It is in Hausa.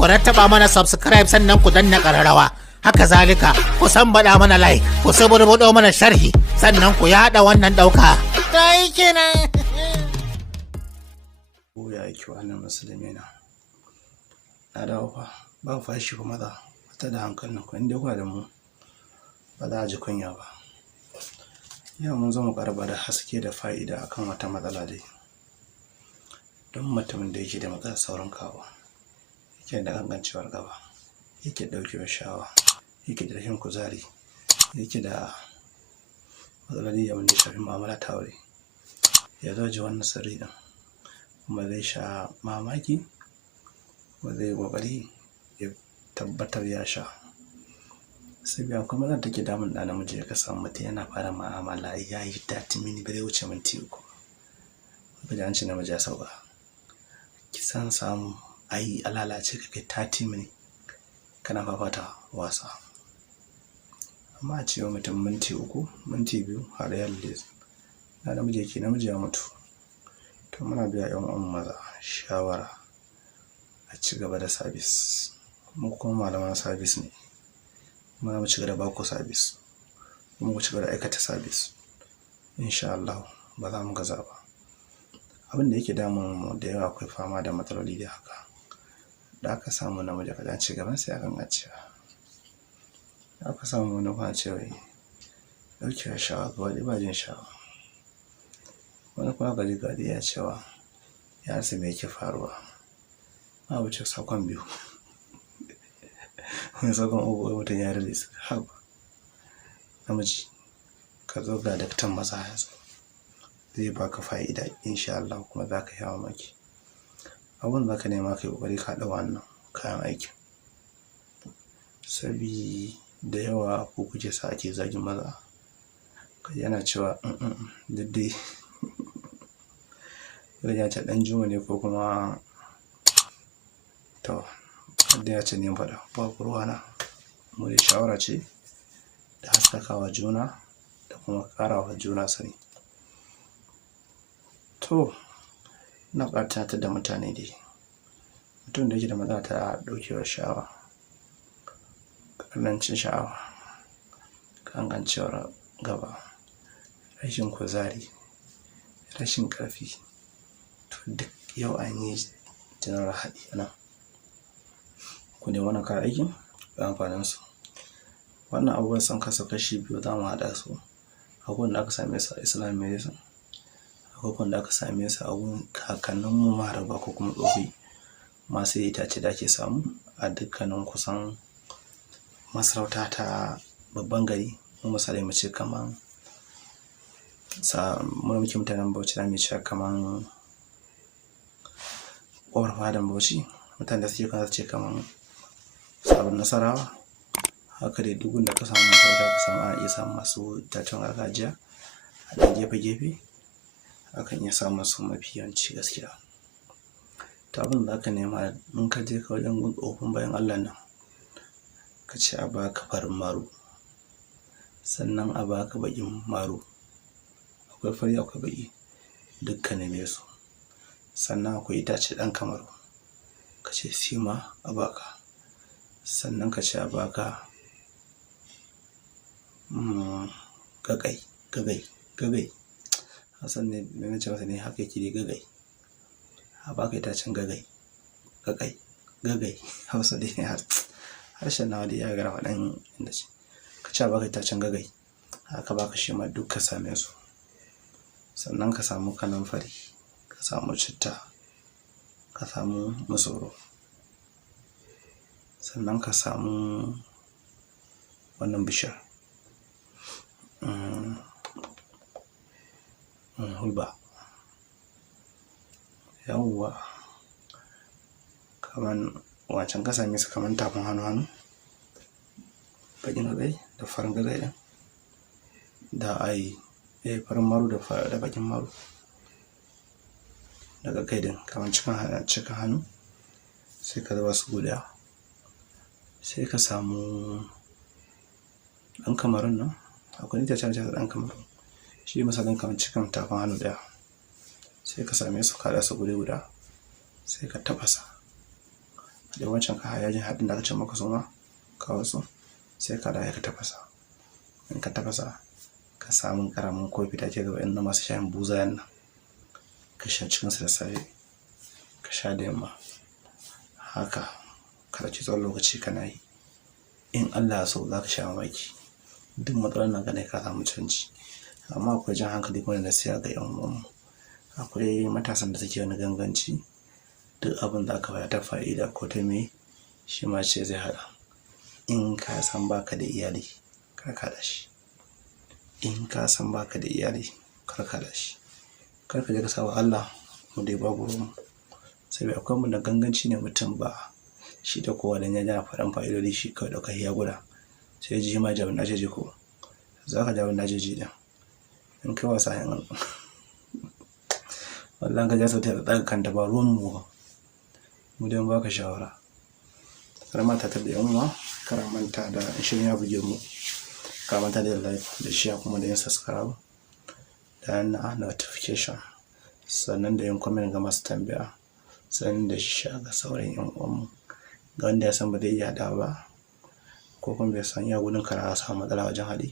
ku rattaba mana subscribe sannan ku danna ƙararrawa. Haka zalika ku baɗa mana like, ku suburbuɗo mana sharhi, sannan ku yaɗa wannan ɗauka. Ta yi kenan. Ya yi kyau annan musulmi na dawo fa ba fashi fa maza ta da hankalin ku inda kuwa da mu ba za a ji kunya ba. Yau mun zo mu karba da haske da fa'ida akan wata matsala dai. Don mutumin da yake da matsalar saurin kawo, yake da gangancewar gaba, yake ɗaukewar shawa, yake da rashin kuzari, yake da matsaloli da wanda shafi mu'amala ta aure, ya zo ji wannan sirri din kuma zai sha mamaki, kuma zai kokari ya tabbatar ya sha. Saboda kuma zan take damun da namiji ya kasa mutum yana fara mu'amala ya yi 30 minutes bai wuce minti 3 ba an ce namiji ya sauka. Kisan samu ayi alalace ka kai 30 minutes kana fafata wasa, amma a cewa mutum minti 3 minti 2 har ya lalle na namiji yake namiji ya mutu. To muna biya yan uwan maza shawara a ci gaba da service, mu kuma malaman service ne, muna mu ci gaba da bako service, kuma mu ci gaba da aikata service, insha Allah ba za mu gaza ba. Abin da yake damun mu da yawa akwai fama da matsaloli da haka, da aka samu namiji kadan ci gaban sai akan gaciya, da aka samu wani kuma cewa dauke shawa ga wani bajin shawa, wani kuma gadi ya cewa ya rasa me yake faruwa, ma wuce sakon 2 wani sakon 3 mutum ya release. Haba namiji ka zo ga daktan maza ya zo zai baka fa'ida insha Allah, kuma za ka yi mamaki. Abin da ka nema kai kokari ka haɗa wannan kayan aikin, da yawa ko kuke sa ake zagin maza kai yana cewa daddai ya ce dan juma ne ko kuma to da ya ce ne faɗa ba ruwana. Mu da shawara ce da haskakawa juna da kuma ƙarawa juna sani. To na ƙartata da mutane dai, mutum da yake da matsala ta ɗaukewar sha'awa, ƙarancin sha'awa, gangancewar gaba, rashin kuzari, rashin ƙarfi, to duk yau an yi general haɗi nan. Ku ne wannan kayan aikin ga amfaninsu. Wannan abubuwan sun kasu kashi 2 za mu haɗa su. Akwai wanda aka same su a Islamic medicine, akwai wanda aka same su a wurin kakanninmu maharba ko kuma tsofi masu itace da ake samu a dukkanin kusan masarauta ta babban gari. Mu misali mu ce kaman mulkin mutanen Bauchi da mu ce kaman ƙofar fadan Bauchi, mutanen da suke kan ce kaman sabon Nasarawa. Haka dai duk wanda ka samu masarauta ka samu ana iya samun masu itacen gargajiya a ɗan gefe-gefe, akan iya samun su mafi yawanci gaskiya. Ta abin da aka nema in ka je ka wajen tsofin bayan Allah nan ka ce a baka farin maru, sannan a baka baƙin maru, akwai fari akwai baƙi dukka neme su, sannan akwai itace ɗan kamaru ka ce shi ma a baka, sannan ka ce a baka gagai Hassan ne na ce masa ne haka yake dai gagai, a baka itacen gagai Hausa dai harshen nawa dai ya gara faɗan inda ce ka ce a baka itacen gagai, haka baka shi ma duk ka same su. Sannan ka samu kanamfari, ka samu citta, ka samu masoro, sannan ka samu wannan bishiyar hulba, yawwa kaman wancan ka same su kaman tafin hannu baƙin gagai da farin gagai ɗin da farin maru da baƙin maru da gagai ɗin kaman cikin hannu, sai ka zuba su guda, sai ka samu ɗan kamarun nan, akwai itacen ɗan kamaru shi misalin kaman cikin tafin hannu ɗaya, sai ka same su ka haɗa su guri guda, sai ka tafasa da wancan ka yajin haɗin da aka ce maka suma ka wasu sai ka da ka tafasa. In ka tafasa ka samu ƙaramin kofi da ke gaba na masu shayin buzayen nan ka sha cikinsa da safe ka sha da yamma haka ka ɗauki tsawon lokaci kana yi. In Allah ya so za ka sha mamaki duk matsalar nan ka ne ka samu canji. Amma akwai jan hankali kuma da nasiha ga 'yan uwanmu. Akwai matasan da suke wani ganganci duk abin da aka bayar ta fa'ida ko ta me shi ma ce zai haɗa. In ka san baka da iyali kar ka haɗa shi. In ka san baka da iyali kar ka haɗa shi. Kar ka je ka sa wa Allah mu dai babu ruwanmu. Saboda akwai mu da ganganci ne mutum ba shi da kowa dan ya ji faɗan fa'idodi shi kawai ɗauka ya guda sai ji ma jabin na jeji ko za ka jabin na jeji ɗin. In kai wasa yin wallan ka ja sau ta ɗaga kanta ba ruwan mu dai ba ka shawara. Kar manta ta da 'yan uwa kar manta da shirin ya buge mu kar manta da like da share kuma da yin subscribe da na notification sannan da yin comment ga masu tambaya sannan da share ga sauran 'yan uwanmu ga wanda ya san ba zai iya haɗa ba ko kuma bai san iya gudun kar a samu matsala wajen haɗi